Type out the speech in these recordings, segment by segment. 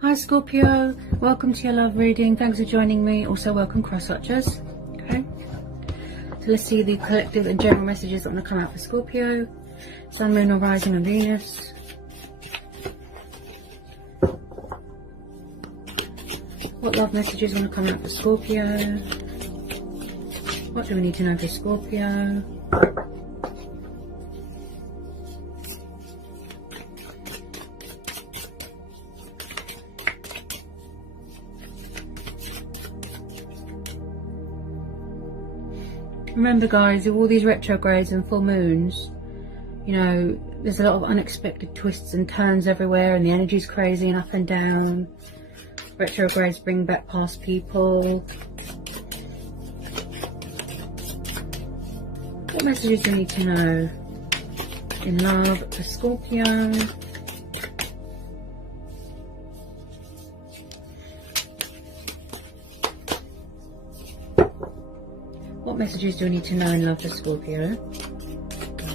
Hi Scorpio, welcome to your love reading. Thanks for joining me. Also welcome cross watchers. Okay, so let's see the collective and general messages that want to come out for Scorpio. Sun, Moon or Rising and Venus. What love messages want to come out for Scorpio? What do we need to know for Scorpio? Remember guys, with all these retrogrades and full moons, you know, there's a lot of unexpected twists and turns everywhere and the energy's crazy and up and down. Retrogrades bring back past people. What messages do you need to know in love for Scorpio? What messages do we need to know in love for Scorpio?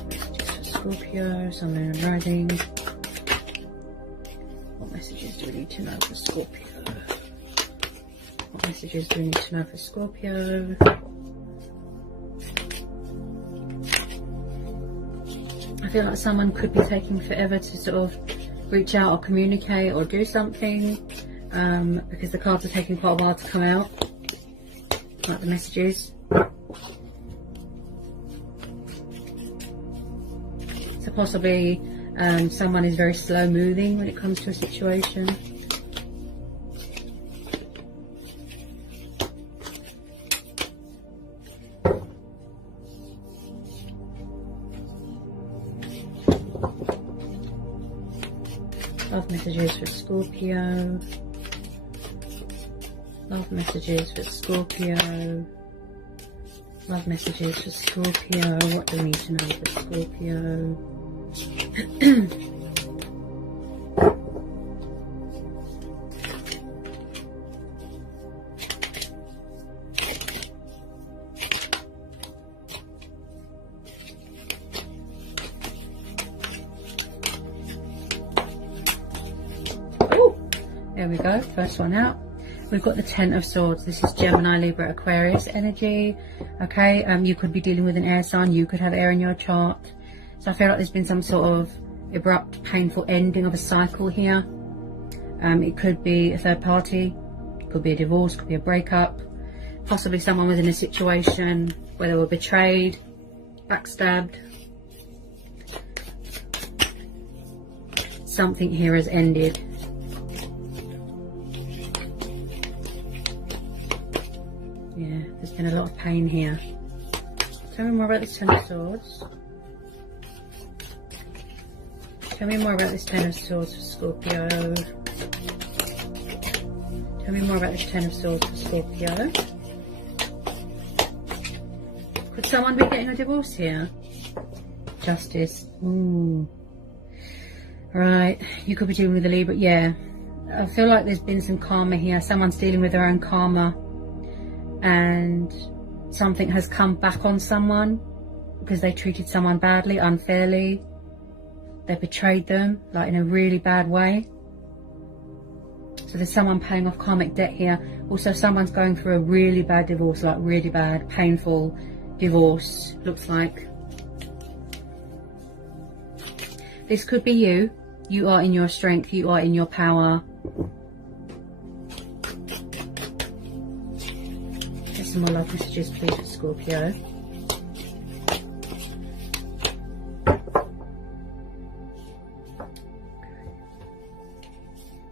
Messages for Scorpio, Sun, Moon and Rising. What messages do we need to know for Scorpio? What messages do we need to know for Scorpio? I feel like someone could be taking forever to sort of reach out or communicate or do something, because the cards are taking quite a while to come out, like the messages. So possibly someone is very slow moving when it comes to a situation. Love messages for Scorpio. Love messages for Scorpio. Love messages for Scorpio. What do we need to know for Scorpio? Oh, there we go. First one out. We've got the Ten of Swords. This is Gemini, Libra, Aquarius energy. Okay, you could be dealing with an air sign. You could have air in your chart. So I feel like there's been some sort of abrupt, painful ending of a cycle here. It could be a third party. It could be a divorce. Could be a breakup. Possibly someone was in a situation where they were betrayed, backstabbed. Something here has ended. Yeah, there's been a lot of pain here. Tell me more about this Ten of Swords. Tell me more about this Ten of Swords for Scorpio. Tell me more about this Ten of Swords for Scorpio. Could someone be getting a divorce here? Justice. Ooh. Right, you could be dealing with a Libra. Yeah, I feel like there's been some karma here. Someone's dealing with their own karma. And something has come back on someone because they treated someone badly, unfairly. They betrayed them, like in a really bad way. So there's someone paying off karmic debt here. Also, someone's going through a really bad divorce, like really bad, painful divorce, looks like. This could be you. You are in your strength. You are in your power. Some more love messages please for Scorpio.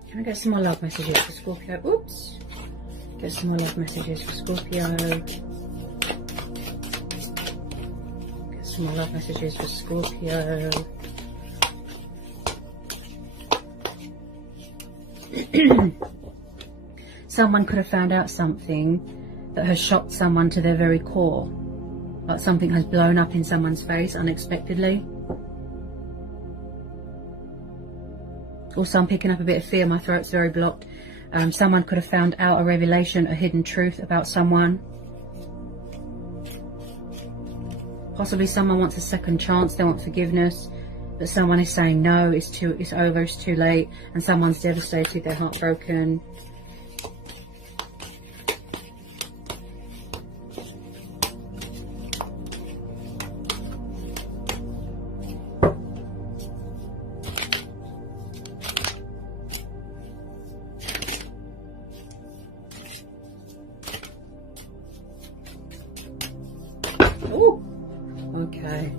Can I get some more love messages for Scorpio? Oops. Get some more love messages for Scorpio. Get some more love messages for Scorpio. Someone could have found out something that has shocked someone to their very core. Like something has blown up in someone's face unexpectedly. Also, I'm picking up a bit of fear. My throat's very blocked. Someone could have found out a revelation, a hidden truth about someone. Possibly someone wants a second chance. They want forgiveness. but someone is saying no, it's over, it's too late, and someone's devastated, they're heartbroken. Ooh. Okay.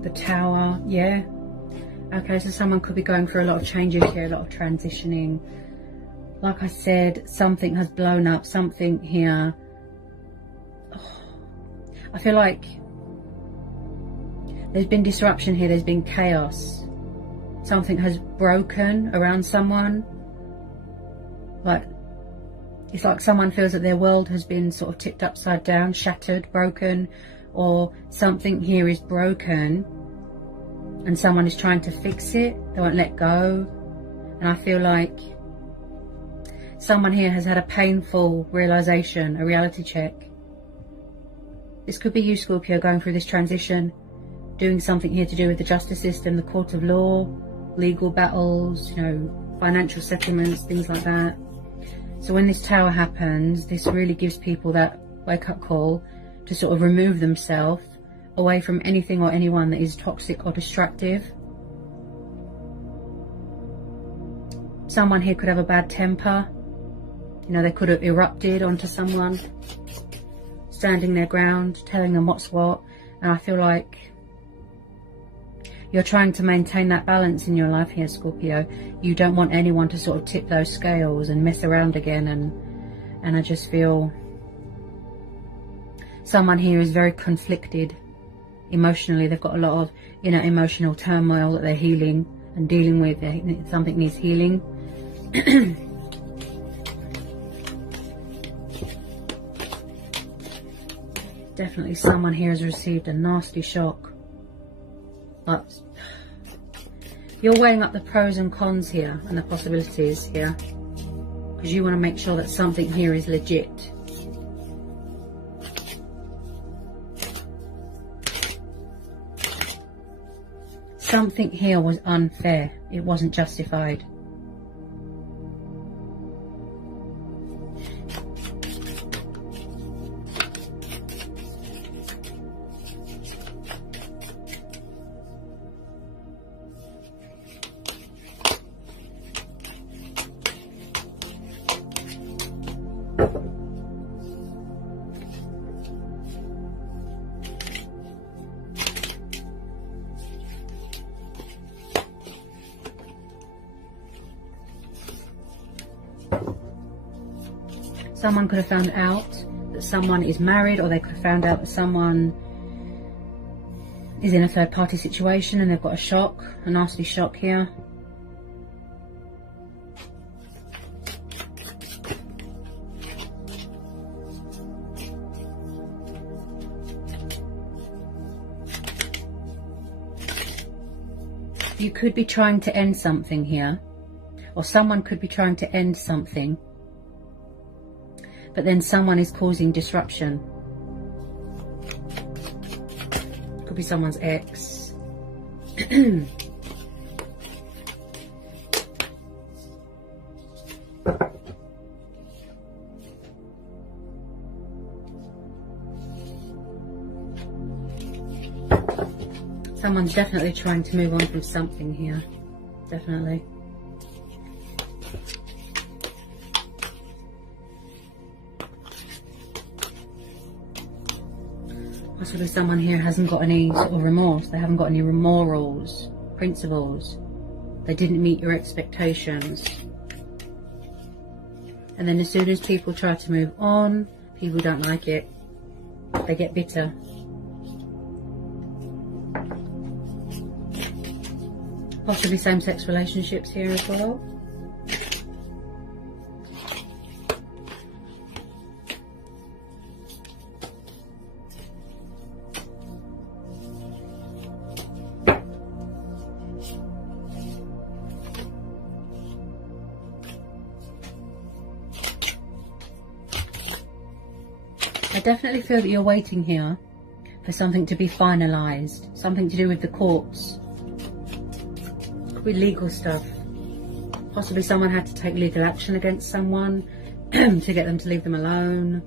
The Tower, yeah. Okay, so someone could be going through a lot of changes here, a lot of transitioning. Like I said, something has blown up, something here. Oh, I feel like there's been disruption here, there's been chaos. Something has broken around someone. Like, it's like someone feels that their world has been sort of tipped upside down, shattered, broken, or something here is broken and someone is trying to fix it. They won't let go. And I feel like someone here has had a painful realization, a reality check. This could be you, Scorpio, going through this transition, doing something here to do with the justice system, the court of law, legal battles, you know, financial settlements, things like that. So when this Tower happens, this really gives people that wake-up call to sort of remove themselves away from anything or anyone that is toxic or destructive. Someone here could have a bad temper. You know, they could have erupted onto someone, standing their ground, telling them what's what. And I feel like you're trying to maintain that balance in your life here, Scorpio. You don't want anyone to sort of tip those scales and mess around again. And I just feel someone here is very conflicted emotionally. They've got a lot of inner emotional turmoil that they're healing and dealing with. Something needs healing. Definitely someone here has received a nasty shock. But you're weighing up the pros and cons here and the possibilities here, because you want to make sure that something here is legit. Something here was unfair. It wasn't justified. Someone could have found out that someone is married, or they could have found out that someone is in a third party situation and they've got a shock, a nasty shock here. You could be trying to end something here, or someone could be trying to end something, but then someone is causing disruption. Could be someone's ex. Someone's definitely trying to move on from something here. Definitely. Possibly someone here hasn't got any sort of remorse. They haven't got any morals, principles. They didn't meet your expectations. And then as soon as people try to move on, people don't like it. They get bitter. Possibly same-sex relationships here as well. I definitely feel that you're waiting here for something to be finalised, something to do with the courts. be legal stuff. Possibly someone had to take legal action against someone to get them to leave them alone.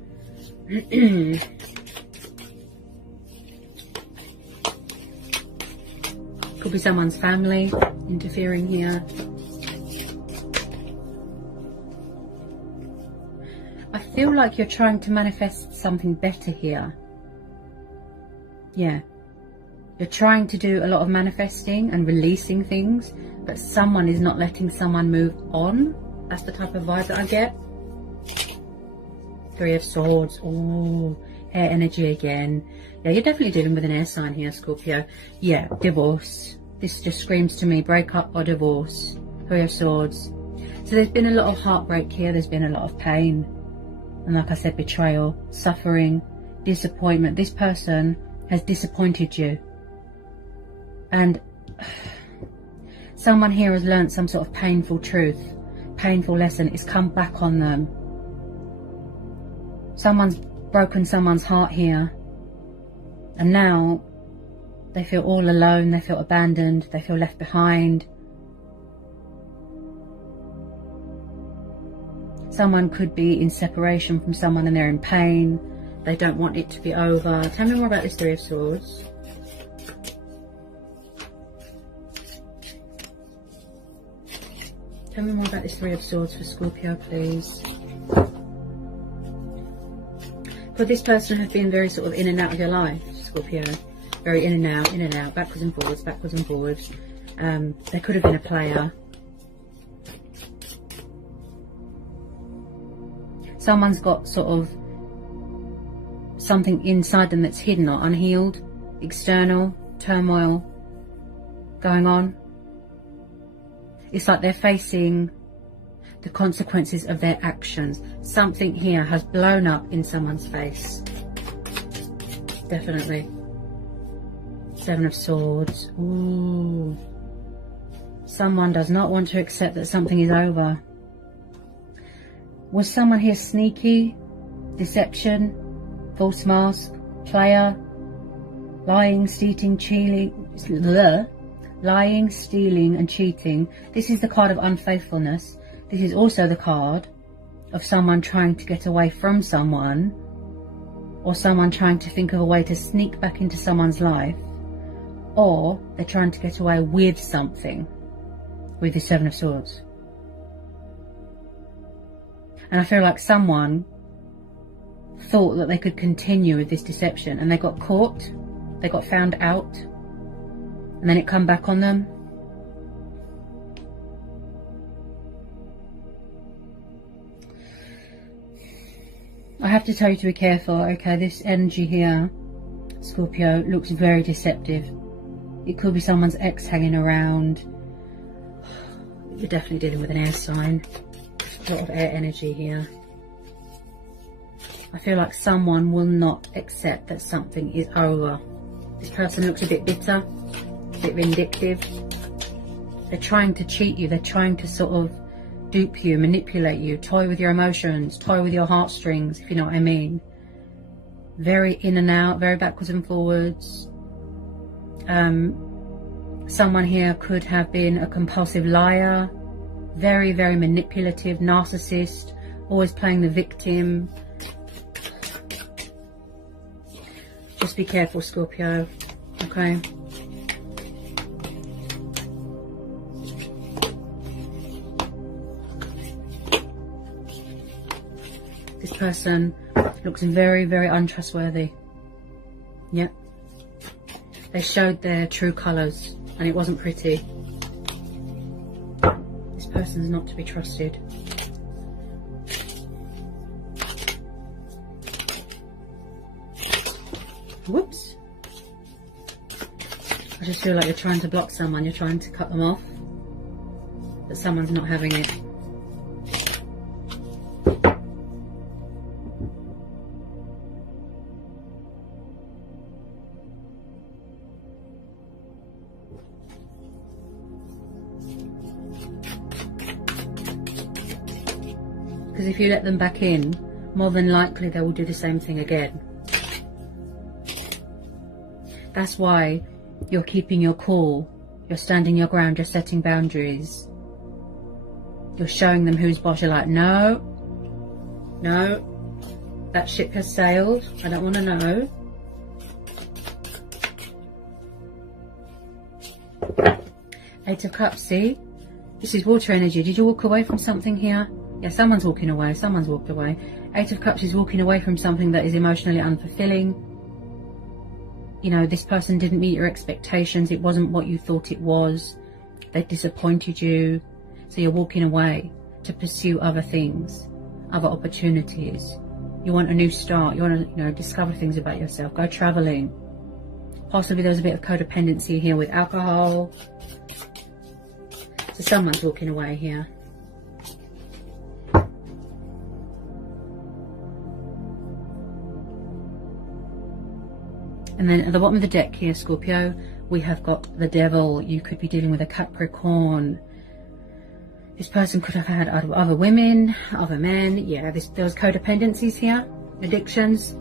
Could be someone's family interfering here. I feel like you're trying to manifest something better here. Yeah. You're trying to do a lot of manifesting and releasing things, but someone is not letting someone move on. That's the type of vibe that I get. Three of Swords. Oh, air energy again. Yeah, you're definitely dealing with an air sign here, Scorpio. Yeah, divorce. This just screams to me, breakup or divorce. Three of Swords. So there's been a lot of heartbreak here. There's been a lot of pain. And like I said, betrayal, suffering, disappointment. This person has disappointed you. And someone here has learned some sort of painful truth, painful lesson. It's come back on them. Someone's broken someone's heart here. And now they feel all alone, they feel abandoned, they feel left behind. Someone could be in separation from someone and they're in pain. They don't want it to be over. Tell me more about this Three of Swords. Tell me more about this Three of Swords for Scorpio, please. Could this person have been very sort of in and out of your life, Scorpio? Very in and out, backwards and forwards, backwards and forwards. They could have been a player. Someone's got sort of something inside them that's hidden or unhealed, external turmoil going on. It's like they're facing the consequences of their actions. Something here has blown up in someone's face. Definitely. Seven of Swords. Ooh. Someone does not want to accept that something is over. Was someone here sneaky? Deception? False mask? Player? Lying, stealing, lying, stealing and cheating. This is the card of unfaithfulness. This is also the card of someone trying to get away from someone, or someone trying to think of a way to sneak back into someone's life, or they're trying to get away with something with the Seven of Swords. And I feel like someone thought that they could continue with this deception and they got caught, they got found out, and then it come back on them. I have to tell you to be careful, okay? This energy here, Scorpio, looks very deceptive. It could be someone's ex hanging around. You're definitely dealing with an air sign. A lot of air energy here. I feel like someone will not accept that something is over. This person looks a bit bitter, a bit vindictive. They're trying to cheat you. They're trying to sort of dupe you, manipulate you, toy with your emotions, toy with your heartstrings, if you know what I mean. Very in and out, very backwards and forwards. Someone here could have been a compulsive liar, very, very manipulative, narcissist, always playing the victim. Just be careful, Scorpio, okay? This person looks very, very untrustworthy. Yep. They showed their true colours and it wasn't pretty. This person's not to be trusted. Whoops. I just feel like you're trying to block someone, you're trying to cut them off, but someone's not having it. Because if you let them back in, more than likely they will do the same thing again. That's why you're keeping your cool, You're standing your ground, you're setting boundaries. You're showing them who's boss. You're like, no, no, that ship has sailed. I don't want to know. Eight of Cups, see? This is water energy. Did you walk away from something here? Yeah, someone's walking away. Someone's walked away. Eight of Cups is walking away from something that is emotionally unfulfilling. You know, this person didn't meet your expectations. It wasn't what you thought it was. They disappointed you. So you're walking away to pursue other things, other opportunities. You want a new start. You want to, you know, discover things about yourself. Go traveling. Possibly there's a bit of codependency here with alcohol. So someone's walking away here. And then at the bottom of the deck here, Scorpio, we have got the Devil. You could be dealing with a Capricorn. This person could have had other women, other men. Yeah, there was codependencies here. Addictions.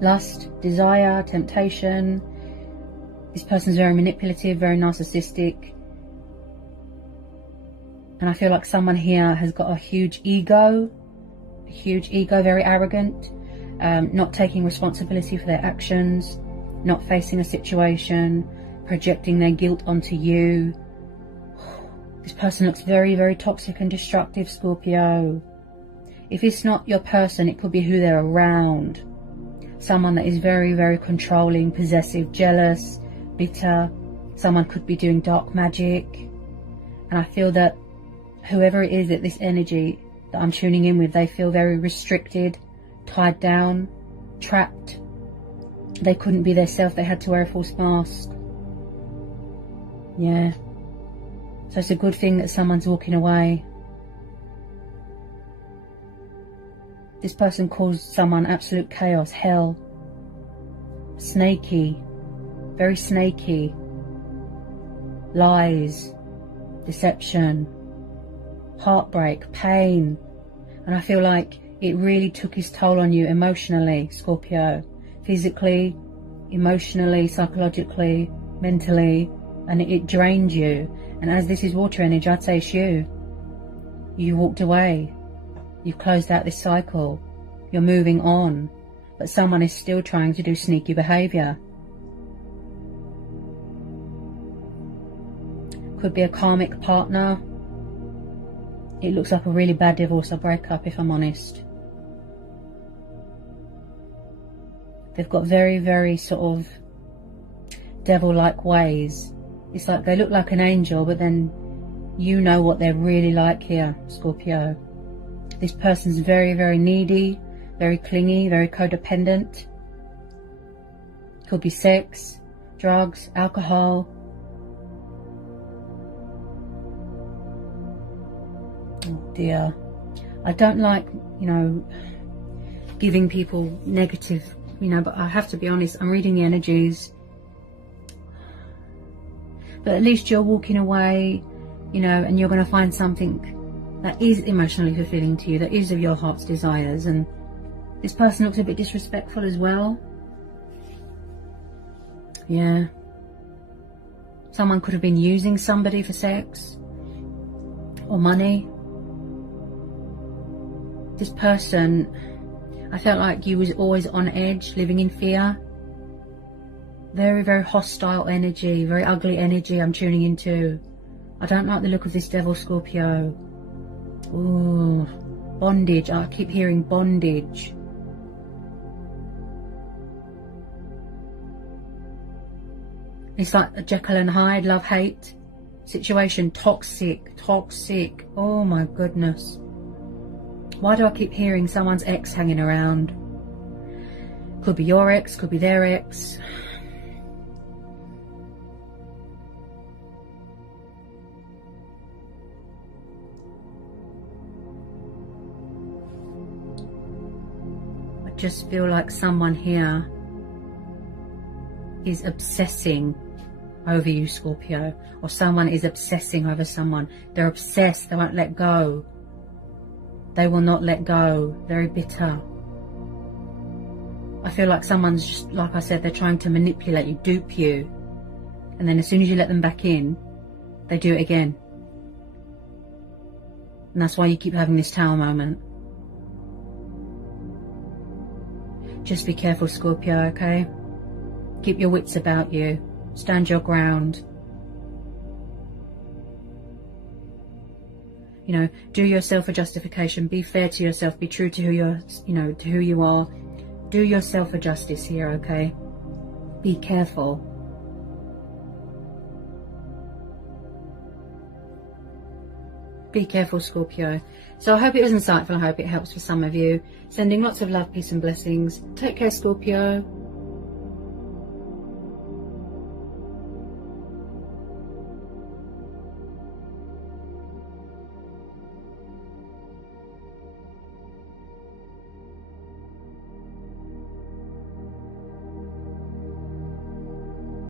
Lust, desire, temptation. This person's very manipulative, very narcissistic. And I feel like someone here has got a huge ego, very arrogant, not taking responsibility for their actions, not facing a situation, projecting their guilt onto you. This person looks very, very toxic and destructive, Scorpio. If it's not your person, it could be who they're around. Someone that is very, very controlling, possessive, jealous, bitter. Someone could be doing dark magic. And I feel that whoever it is that this energy that I'm tuning in with, they feel very restricted, tied down, trapped. They couldn't be their self. They had to wear a false mask. Yeah. So it's a good thing that someone's walking away. This person caused someone absolute chaos, hell. Snaky. Very snaky. Lies. Deception. Heartbreak. Pain. And I feel like it really took its toll on you emotionally, Scorpio. Physically, emotionally, psychologically, mentally. And it drained you. And as this is water energy, I'd say it's you. You walked away. You've closed out this cycle. You're moving on. But someone is still trying to do sneaky behaviour. Could be a karmic partner. It looks like a really bad divorce or breakup, if I'm honest. They've got very, very sort of devil-like ways. It's like they look like an angel, but then you know what they're really like here, Scorpio. This person's very, very needy, very clingy, very codependent. Could be sex, drugs, alcohol. Oh dear. I don't like, you know, giving people negative, you know, but I have to be honest, I'm reading the energies. But at least you're walking away, you know, and you're going to find something that is emotionally fulfilling to you, that is of your heart's desires. And this person looks a bit disrespectful as well. Yeah. Someone could have been using somebody for sex or money. This person, I felt like you was always on edge, living in fear. Very, very hostile energy, very ugly energy I'm tuning into. I don't like the look of this devil, Scorpio. Ooh, bondage. I keep hearing bondage. It's like a Jekyll and Hyde, love-hate situation. Toxic, toxic. Oh my goodness. Why do I keep hearing someone's ex hanging around? Could be your ex, could be their ex. I just feel like someone here is obsessing over you, Scorpio, or someone is obsessing over someone. They're obsessed, they won't let go. They will not let go. Very bitter. I feel like someone's just, like I said, they're trying to manipulate you, dupe you, And then as soon as you let them back in, they do it again. And that's why you keep having this Tower moment. Just be careful, Scorpio, okay? Keep your wits about you. Stand your ground. You know, do yourself a justification. Be fair to yourself. Be true to who you're, you know, to who you are. Do yourself a justice here, okay? Be careful. Be careful, Scorpio. So I hope it was insightful. I hope it helps for some of you. Sending lots of love, peace and blessings. Take care, Scorpio.